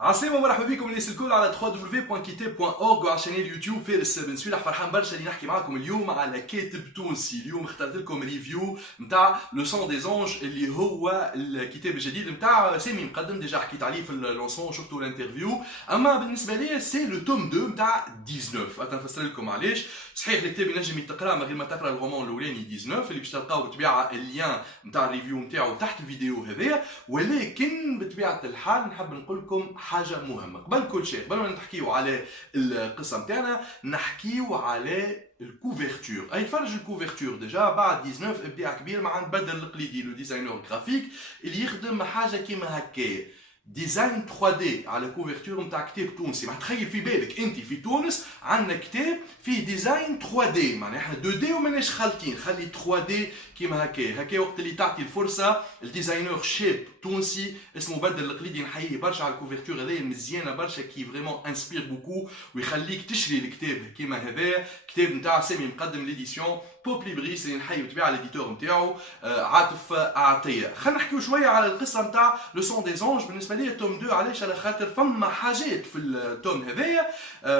عسلامة ومرحبا بكم الناس الكل على www.kitab.org وعلى شانيل يوتيوب فارس بن سويلح. فرحان برشا اللي نحكي معكم اليوم على كاتب تونسي. اليوم اخترت لكم ريفيو نتاع لو سون دي زونج اللي هو الكتاب الجديد نتاع سامي مقدم. ديجا حكيت عليه في اللونسون شفتوا الانترفيو. اما بالنسبه لي سي لو توم 2 نتاع 19. نفسر لكم علاش. صحيح الكتاب ينجم يتقرا من غير ما تقرا الرومان الاولاني 19 اللي باش تلقاو بالطبيعه اللين نتاع الريفيو نتاعو تحت الفيديو هذايا، ولكن بطبيعه الحال نحب نقول لكم حاجه مهمه. قبل كل شيء، قبل ما نحكيو على القصه نتاعنا نحكيو على الكوفرتور. اي فرج الكوفرتور ديجا بعد 19 ابداع كبير مع بدل القليدي لو ديزاينر جرافيك اللي يخدم حاجه كيما هكايا ديزاين 3 دي على كوفرتور نتاع كتاب تونسي. ما تخيل في بالك انت في تونس عندنا كتاب فيه ديزاين 3 دي، معناها احنا 2 دي وماناش خالطين، خلي 3 دي كيما هكا وقت اللي تعطي الفرصه الديزاينر شاب تونسي اسمه بدل القليدي. نحييه برشا على الكوفرتور هذايا مزيانه برشا كي فريمون انسبير بوكو ويخليك تشري الكتاب كيما هذايا. كتاب نتاع سامي مقدم ليديسيون بوب ليبريس اللي نحيي بالطبيعه الاديتور نتاعو عاطف عطيه. خلينا نحكيو شويه على القصه نتاع لو سون دي زونج. بالنسبه لي التوم 2 علاش؟ على خاطر فما حاجات في التوم هذايا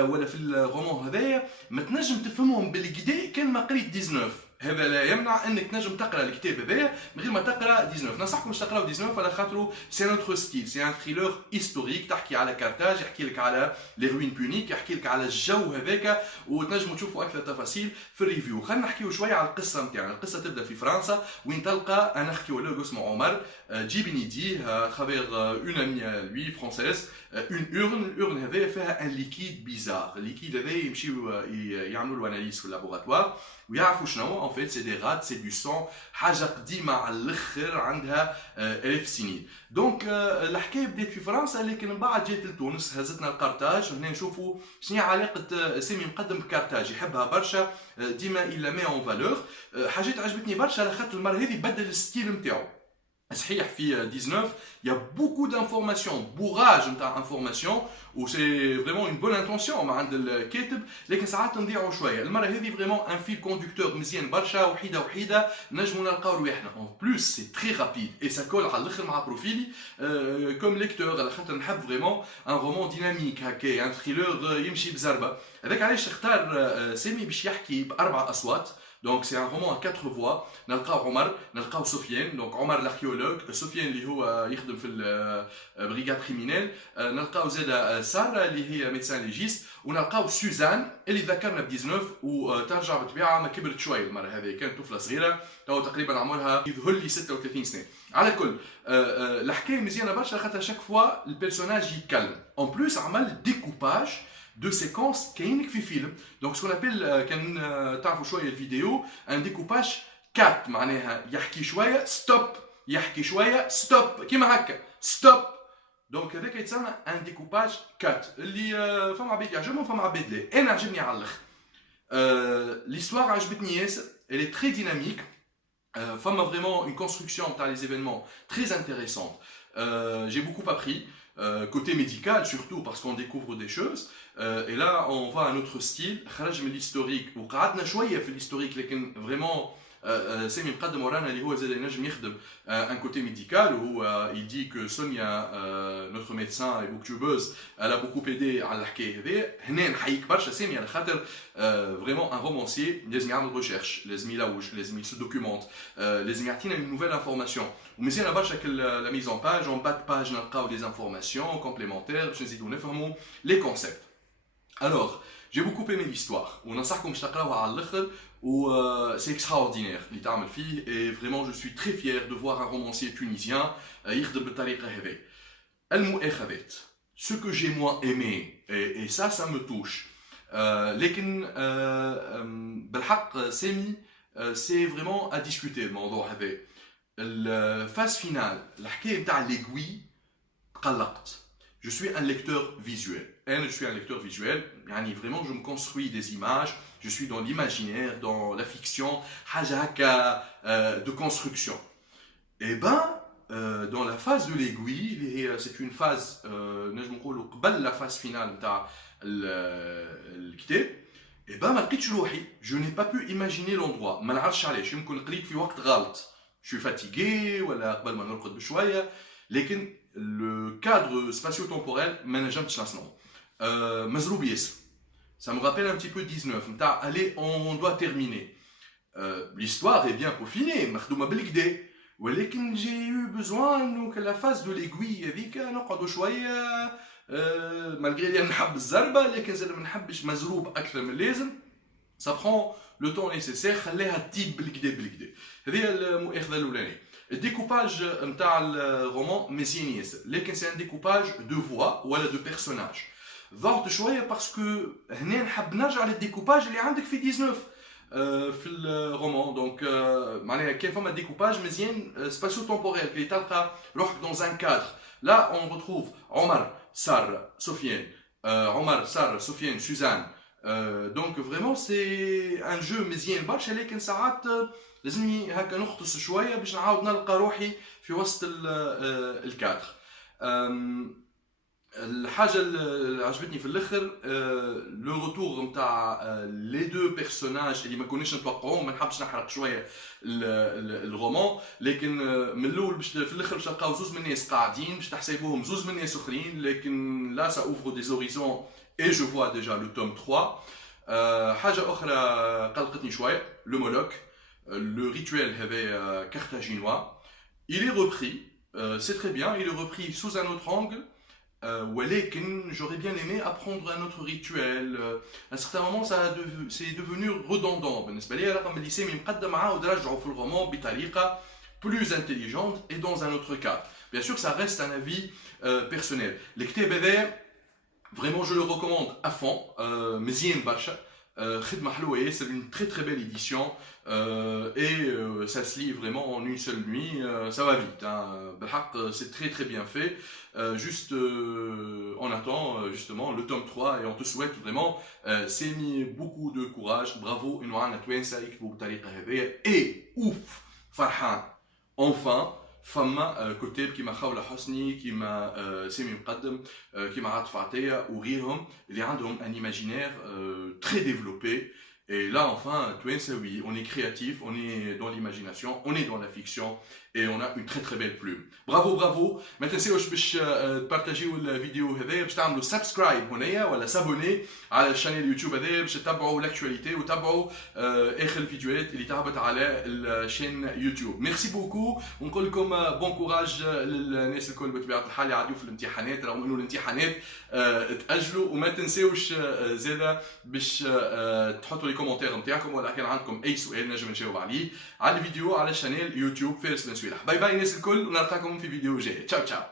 ولا في الرومان هذايا ما تنجم تفهمهم بالكدا كان ما قريت 19. هذا لا يمنع انك تنجم تقرا الكتاب هذايا من غير ما تقرا 19. ننصحكم باش تقراو 19 على خاطر سي نوتر ستيل، سي ان ثريلر هيستوريك تحكي على كارتاج، يحكي لك على لي روين بونيك، يحكي لك على الجو هذاك، وتنجموا تشوفوا اكثر تفاصيل في الريفيو. خلينا نحكيو شويه على القصه نتاعنا. القصه تبدا في فرنسا وين تلقى انا نحكي له اسمه عمر جيبني دي ترافير اون امي لوي فرونسيز اون اورن هذايا فيها ان ليكيد بيزار. الليكيد هذايا يمشيو يعملوا له اناليز في اللابوراتوار ويعرفوا شنو ان فيت. سي دي رات، سي دو سون، حاجه قديمه على الاخر عندها الاف سنين. دونك الحكايه بدات في فرنسا، لكن من بعد جات لتونس هزتنا القرطاج. هنا نشوفوا شنو علاقه سامي مقدم بكارتاج، يحبها برشا ديما الا مي اون فالور. حاجات عجبتني برشا على خاطر المره هذه بدل الستيل نتاعو. صحيح في 19 il y a beaucoup d'informations, bourrage نتاع انفورماسيون و سي فريمون اون بون انتونسيون مع عند الكاتب، لكن ساعات نضيعوا شويه. المره هذه فريمون ان فيل كوندكتور مزيان برشا، وحيده نجموا نلقاو رواحنا. اون بلوس سي تري رابيد اي سا كول على الاخر مع بروفيلي كوم ليكتور، على خاطر نحب فريمون ان رومان ديناميك هكا، ان ثريلر يمشي بزربه. هذاك علاش اختار سامي باش يحكي باربع اصوات. Donc c'est un roman à 4 voix. نلقاو عمر، نلقاو سفيان، دونك عمر الاركيولوج، سفيان اللي هو يخدم في البريغاد كريمينال، نلقاو زاده ساره اللي هي ميدسان ليجيست، ونلقاو سوزان اللي ذكرنا ب 19 وترجع بالطبيعه ما كبرت شويه المره هذه، كانت طفله صغيره تو تقريبا عمرها يظهر لي 36 سنه. على كل الحكايه مزيانه برشا خاطر شاك فوا البيرسوناج يتكلم. اون بلوس عمل ديكوباج de séquences كاينك في فيلم. دونك سكون ابل كان تعرفوا شويه الفيديو ان ديكوباج كات، معناها يحكي شويه ستوب، يحكي شويه ستوب كيما هكا ستوب. دونك هذاك يتسمى ان ديكوباج كات اللي فما عباد يعجبهم فما عباد لا. انا عجبني على الاخر. ليستوار عجبتني ياسر، elle est très dynamique. Femme a vraiment une construction dans les événements très intéressante. J'ai beaucoup appris. Côté médical surtout parce qu'on découvre des choses. Et là on va à un autre style. خرج من l'historique وقعدنا شويه في l'historique لكن vraiment سامي مقدم ورانا اللي هو زاد ينجم يخدم un côté médical où il dit que Sonia notre médecin et booktubeuse elle a beaucoup aidé على الحكايه هذه. هنا نحييك برشا سامي على خاطر vraiment un romancier لازم يعمل ريشيرش، لازم يلوج، لازم يسو دوكيومونت، لازم يعطينا une nouvelle information. ومزيانه برشا لا ميز اون باج اون بات باج نلقاو دي انفورماسيون كومبليمونتير باش نزيدو نفهمو لي كونسيبت. Alors, j'ai beaucoup aimé l'histoire. وننصحكم باش تقراوها على الاخر و c'est extraordinaire اللي تعمل فيه. Et vraiment je suis très fier de voir un romancier tunisien يخدم بالطريقه هذه. المؤاخذات. Ce que j'ai moins aimé et ça me touche. لكن بالحق سامي c'est vraiment à discuter الموضوع هذا. الفاز فينال الحكايه نتاع ليغوي تقلقت. Je suis un lecteur visuel. Je suis un lecteur visuel. يعني vraiment je me construis des images. Je suis dans l'imaginaire, dans la fiction. حاجه هكا de construction. Et ben dans la phase de l'aiguille اللي هي c'est une phase نجم نقولوا قبل la phase finale نتاع الكتاب. Et ben ما لقيتش روحي. Je n'ai pas pu imaginer l'endroit. ما نعرفش علاش. يمكن قريت في وقت غلط. Je suis fatigué ولا قبل ما نرقد بشويه. لكن le cadre spatio-temporel ما نجمتش نصنعه. مزروب ياسر. Ça me rappelle un petit peu 19. Allez, on doit terminer. L'histoire est bien peaufinée, مخدومة بالكدا. ولكن j'ai eu besoin انه que la face de l'aiguille هذيك نقعدوا شويه malgré اللي نحب الزربه لكن زاد ما نحبش مزروب اكثر من اللازم. Ça prend le temps nécessaire. خليها تطيب بالكدا بالكدا. هذه المؤاخذه الاولانيه. الديكوباج نتاع الرومان مزيان ياسر لكن سي ان ديكوباج دو فوا ولا دو بيرسوناج. ضغط شويه باسكو هنا نحب نرجع للديكوباج اللي عندك في 19 في الرومان. دونك معناها كاين فما ديكوباج مزيان سباسيو تمبوريل كي تلقى روحك دون ان كادر. لا اون ريتروف عمر ساره سفيان عمر ساره سفيان سوزان. دونك فريمون سي ان جو مزيان برشا لكن ساعات لازمني هكا نختص شويه باش نعاود نلقى روحي في وسط الكادر. الحاجه اللي عجبتني في الاخر لو روتور نتاع لي دو بيرسوناج اللي ما كونيش نتوقعوهم. ما نحبش نحرق شويه الرومان لكن من الاول باش في الاخر باش تلقاو زوز من الناس قاعدين باش تحسبوهم زوز من الناس اخرين لكن لا سا اوفر دي زوريزون اي جو فوا ديجا لو توم 3. حاجه اخرى قلقتني شويه لو مولوك le rituel carthaginois. Il est repris, c'est très bien, il est repris sous un autre angle. ولكن j'aurais bien aimé apprendre un autre rituel. À un certain moment c'est devenu redondant. بالنسبة لي رقم اللي سامي مقدم عاود رجعوا في الرومان بطريقة plus intelligente et dans un autre cadre. Bien sûr que ça reste un avis personnel. الكتاب هذا vraiment je le recommande à fond. مزيان برشا. خدمة حلوة ياسر, une très très belle édition et ça se lit vraiment en une seule nuit, ça va vite, hein. بالحق c'est très très bien fait. Juste on attend justement le tome 3 et on te souhaite vraiment c'est mis beaucoup de courage, bravo انه عندنا توانسة يكتبوا بالطريقة هذيا et ouf فرحان enfin فما كتاب كيما خولة حسني كيما سامي مقدم كيما عاطف عطية وغيرهم اللي عندهم un imaginaire très développé. Et là, enfin, oui, on est créatif, on est dans l'imagination, on est dans la fiction et on a une très très belle plume. Bravo, bravo. ما تنساوش باش تبارطاجيو الفيديو هذايا باش تعملوا سبسكرايب هنايا ولا سابوني على الشانيل يوتيوب هذايا باش تتابعوا لاكtualité وتابعوا اخر الفيديوهات اللي تهبط على الشين يوتيوب. ميرسي بوكو ونقول لكم بون كوراج للناس الكل بطبيعه الحال اللي عادوا في الامتحانات رغم انه الامتحانات تاجلوا. وما تنساوش زاده باش تحطوا لي كومنتير نتاعكم ولا كان عندكم اي سؤال نجم نجاوب عليه على الفيديو على الشانيل يوتيوب فارس بن سويلح. باي باي الناس الكل ونلقاكم في فيديو جاي. تشاو تشاو.